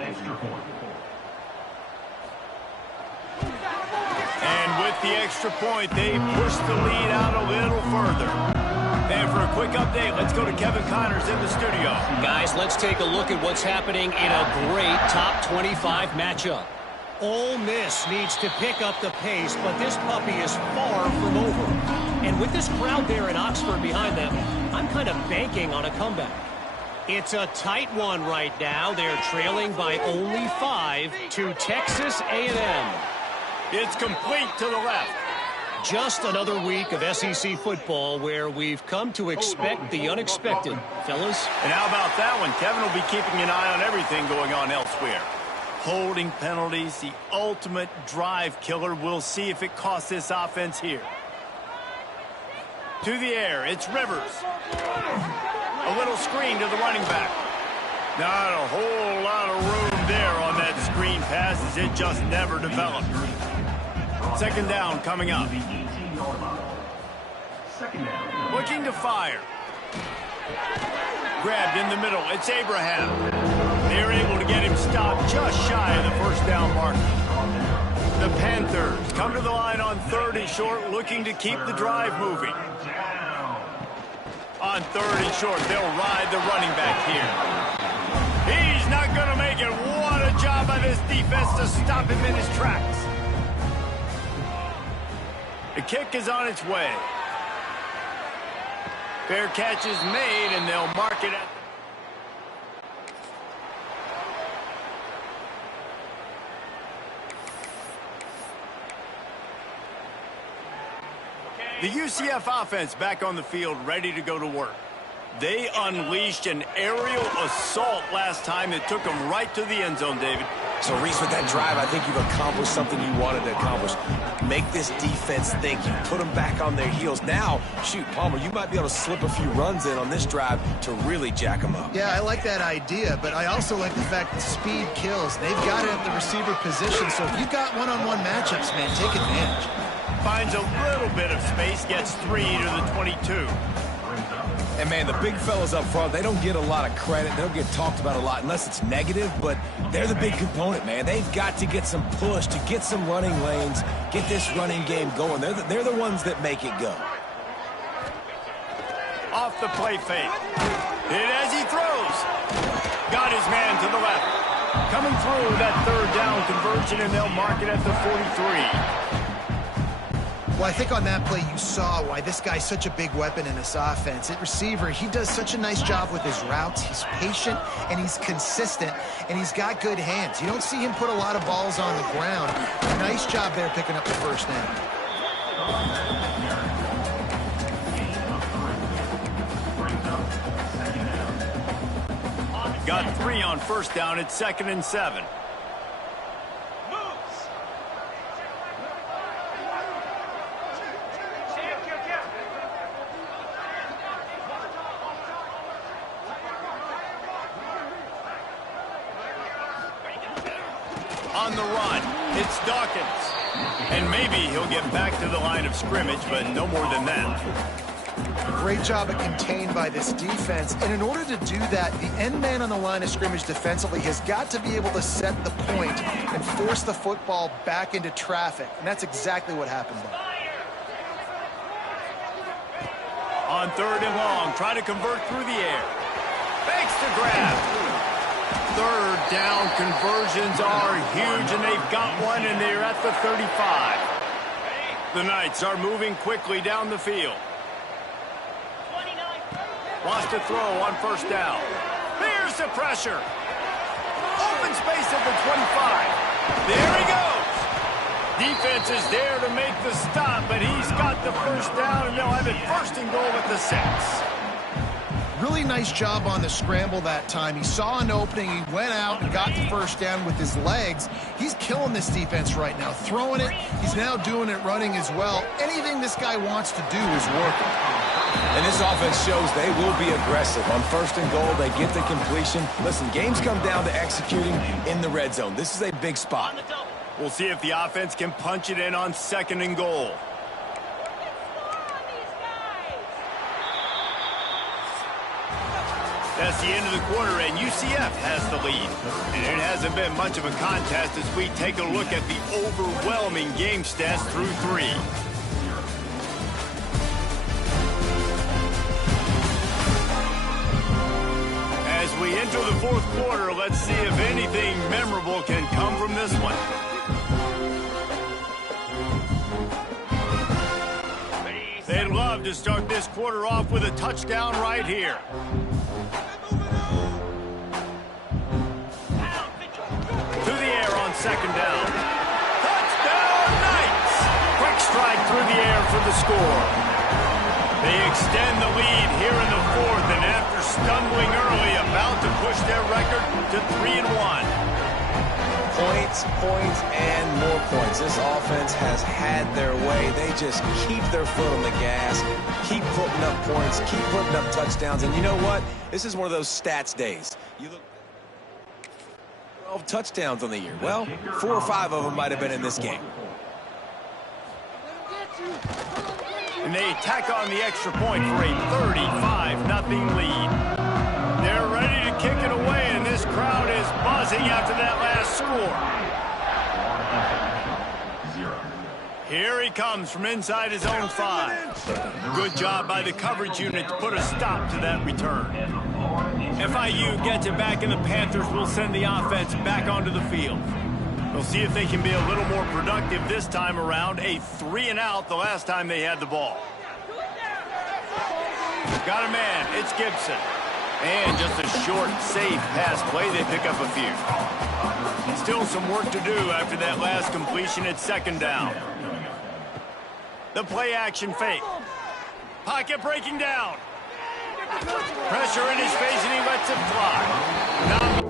And with the extra point, they push the lead out a little further. And for a quick update, let's go to Kevin Connors in the studio. Guys, let's take a look at what's happening in a great top 25 matchup. Ole Miss needs to pick up the pace, but this puppy is far from over. And with this crowd there in Oxford behind them, I'm kind of banking on a comeback. It's a tight one right now. They're trailing by only 5 to Texas A&M. It's complete to the left. Just another week of SEC football where we've come to expect the unexpected, fellas. And how about that one? Kevin will be keeping an eye on everything going on elsewhere. Holding penalties, the ultimate drive killer. We'll see if it costs this offense here. To the air, it's Rivers. A little screen to the running back. Not a whole lot of room there on that screen pass as it just never developed. 2nd down coming up. Looking to fire. Grabbed in the middle. It's Abraham. They're able to get him stopped just shy of the first down mark. The Panthers come to the line on 3rd and short, looking to keep the drive moving. On 3rd and short, they'll ride the running back here. He's not going to make it. What a job by this defense to stop him in his tracks. The kick is on its way. Fair catch is made, and they'll mark it at the UCF offense back on the field, ready to go to work. They unleashed an aerial assault last time that took them right to the end zone, David. So, Reese, with that drive, I think you've accomplished something you wanted to accomplish. Make this defense think. You put them back on their heels. Now, shoot, Palmer, you might be able to slip a few runs in on this drive to really jack them up. Yeah, I like that idea, but I also like the fact that speed kills. They've got it at the receiver position, so if you've got one-on-one matchups, man, take advantage. Finds a little bit of space, gets 3 to the 22. And, man, the big fellas up front, they don't get a lot of credit. They don't get talked about a lot unless it's negative, but they're the big component, man. They've got to get some push, to get some running lanes, get this running game going. They're the ones that make it go. Off the play fake. Hit as he throws. Got his man to the left. Coming through that third down conversion, and they'll mark it at the 43. Well, I think on that play you saw why this guy's such a big weapon in this offense. At receiver, he does such a nice job with his routes. He's patient, and he's consistent, and he's got good hands. You don't see him put a lot of balls on the ground. Nice job there picking up the first down. Got 3 on first down. It's 2nd and 7. On the run, it's Dawkins. And maybe he'll get back to the line of scrimmage, but no more than that. Great job of contained by this defense. And in order to do that, the end man on the line of scrimmage defensively has got to be able to set the point and force the football back into traffic. And that's exactly what happened there. On 3rd and long, try to convert through the air. Fakes to grab. 3rd down conversions are huge, and they've got one, and they're at the 35. The Knights are moving quickly down the field. Wants to throw on first down. There's the pressure. Open space at the 25. There he goes. Defense is there to make the stop, but he's got the first down, and they'll have it 1st and goal at the 6. Really nice job on the scramble that time. He saw an opening. He went out and got the first down with his legs. He's killing this defense right now. Throwing it. He's now doing it running as well. Anything this guy wants to do is working. And this offense shows they will be aggressive. On 1st and goal, they get the completion. Listen, games come down to executing in the red zone. This is a big spot. We'll see if the offense can punch it in on 2nd and goal. That's the end of the quarter, and UCF has the lead. And it hasn't been much of a contest as we take a look at the overwhelming game stats through 3. As we enter the 4th quarter, let's see if anything memorable can come from this one. They'd love to start this quarter off with a touchdown right here. To the air on 2nd down. Touchdown, Knights! Quick strike through the air for the score. They extend the lead here in the 4th, and after stumbling early, about to push their record to 3-1. Points, points, and more points. This offense has had their way. They just keep their foot on the gas, keep putting up points, keep putting up touchdowns. And you know what? This is one of those stats days. You look 12 touchdowns on the year. Well, 4 or 5 of them might have been in this game. And they tack on the extra point for a 35-0 lead. They're ready to kick it away, and this crowd is buzzing after that last score. Here he comes from inside his own 5. Good job by the coverage unit to put a stop to that return. FIU gets it back, and the Panthers will send the offense back onto the field. We'll see if they can be a little more productive this time around. A 3-and-out the last time they had the ball. Got a man. It's Gibson. And just a short, safe pass play. They pick up a few. Still some work to do after that last completion at 2nd down. The play action fake. Pocket breaking down. Pressure in his face, and he lets it fly. Now,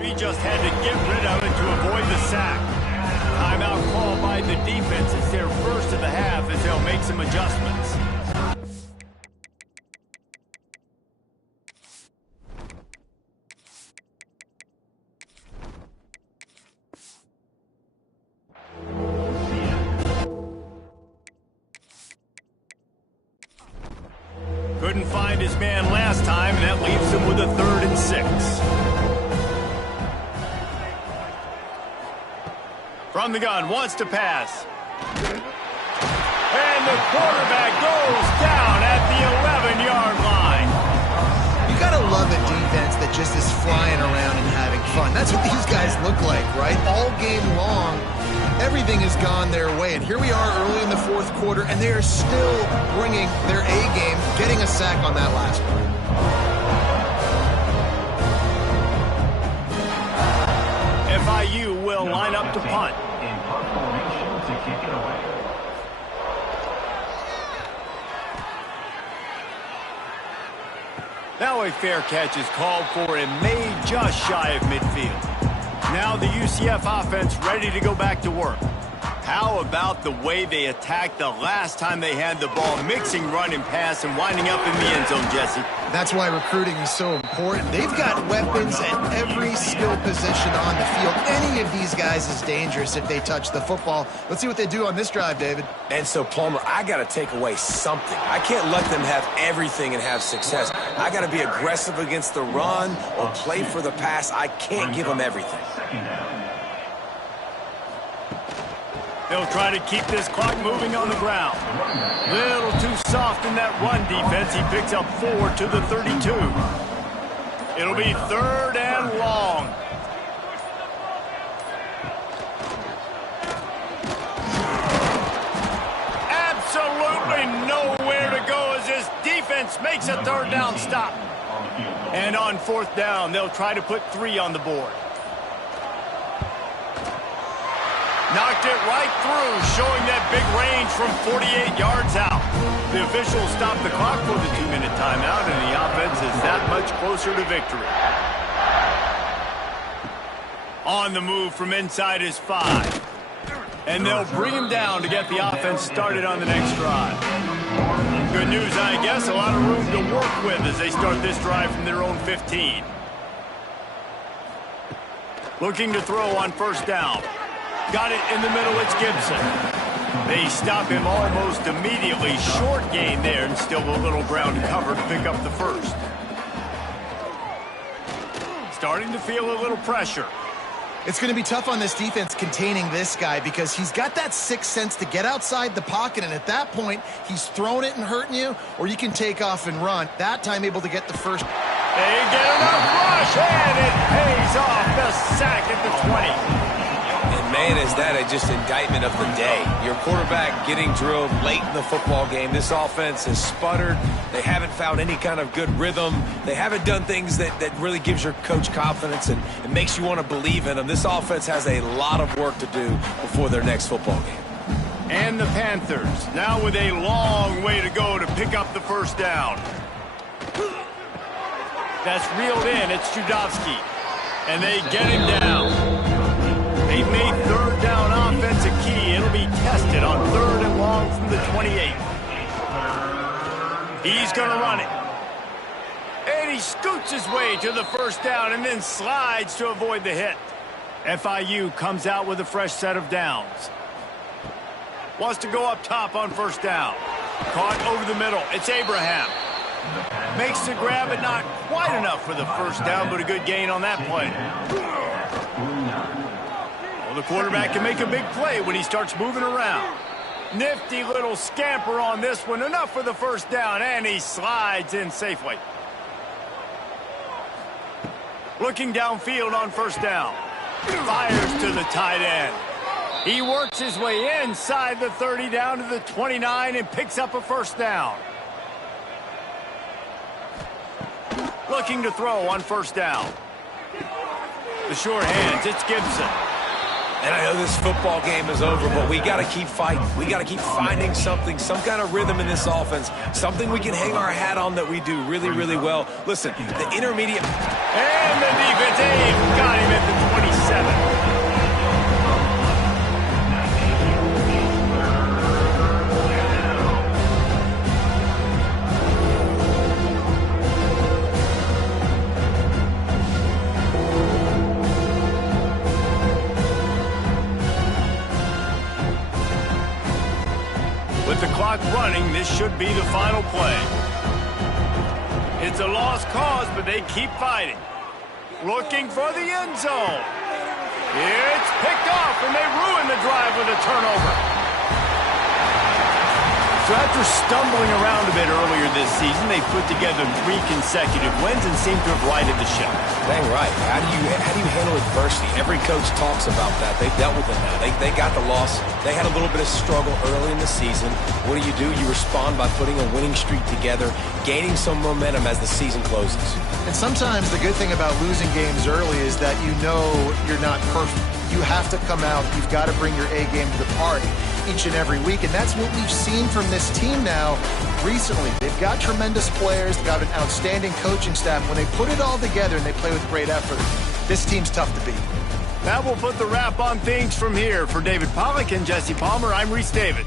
he just had to get rid of it to avoid the sack. Timeout called by the defense. It's their first of the half as they'll make some adjustments. Couldn't find his man last time, and that leaves him with a 3rd and 6. From the gun, wants to pass. And the quarterback goes down at the 11-yard line. You gotta love a defense that just is flying around and having fun. That's what these guys look like, right? All game long, everything has gone their way. And here we are early in the 4th quarter, and they are still bringing their A game, getting a sack on that last one. FIU will line up to punt. In punt formation to kick it away. Now a fair catch is called for and made just shy of midfield. Now the UCF offense ready to go back to work. How about the way they attacked the last time they had the ball, mixing run and pass and winding up in the end zone, Jesse? That's why recruiting is so important. They've got weapons at every skill position on the field. Any of these guys is dangerous if they touch the football. Let's see what they do on this drive, David. And so, Palmer, I got to take away something. I can't let them have everything and have success. I got to be aggressive against the run or play for the pass. I can't give them everything. They'll try to keep this clock moving on the ground. Little too soft in that run defense. He picks up 4 to the 32. It'll be 3rd and long. Absolutely nowhere to go as this defense makes a 3rd down stop. And on 4th down, they'll try to put 3 on the board. Knocked it right through, showing that big range from 48 yards out. The officials stopped the clock for the 2-minute timeout, and the offense is that much closer to victory. On the move from inside is 5. And they'll bring him down to get the offense started on the next drive. Good news, I guess, a lot of room to work with as they start this drive from their own 15. Looking to throw on 1st down. Got it in the middle, it's Gibson. They stop him almost immediately. Short gain there, and still a little ground to cover to pick up the 1st. Starting to feel a little pressure. It's going to be tough on this defense containing this guy because he's got that 6th sense to get outside the pocket, and at that point, he's throwing it and hurting you, or you can take off and run. That time able to get the 1st. They get enough rush, and it pays off. The sack at the 20. And man, is that just indictment of the day. Your quarterback getting drilled late in the football game. This offense has sputtered. They haven't found any kind of good rhythm. They haven't done things that really gives your coach confidence and it makes you want to believe in them. This offense has a lot of work to do before their next football game. And the Panthers now with a long way to go to pick up the 1st down. That's reeled in. It's Judowski. And they get him down. They've made 3rd down offense a key. It'll be tested on 3rd and long from the 28. He's going to run it. And he scoots his way to the 1st down and then slides to avoid the hit. FIU comes out with a fresh set of downs. Wants to go up top on 1st down. Caught over the middle. It's Abraham. Makes the grab, but not quite enough for the 1st down, but a good gain on that play. Well, the quarterback can make a big play when he starts moving around. Nifty little scamper on this one. Enough for the 1st down, and he slides in safely. Looking downfield on 1st down. Fires to the tight end. He works his way inside the 30 down to the 29 and picks up a 1st down. Looking to throw on 1st down. The short hands, it's Gibson. And I know this football game is over, but we got to keep fighting. We got to keep finding something, some kind of rhythm in this offense, something we can hang our hat on that we do really, really well. Listen, the intermediate. And the defense aid got him at the 27. With the clock running, this should be the final play. It's a lost cause, but they keep fighting. Looking for the end zone. It's picked off, and they ruin the drive with a turnover. So after stumbling around a bit earlier this season, they put together 3 consecutive wins and seem to have righted the ship. Dang right. How do you handle adversity? Every coach talks about that. They dealt with it now. They got the loss. They had a little bit of struggle early in the season. What do? You respond by putting a winning streak together, gaining some momentum as the season closes. And sometimes the good thing about losing games early is that you know you're not perfect. You have to come out. You've got to bring your A game to the party each and every week, and that's what we've seen from this team now recently. They've got tremendous players, they've got an outstanding coaching staff. When they put it all together and they play with great effort, this team's tough to beat. That will put the wrap on things from here. For David Pollack and Jesse Palmer, I'm Reese David.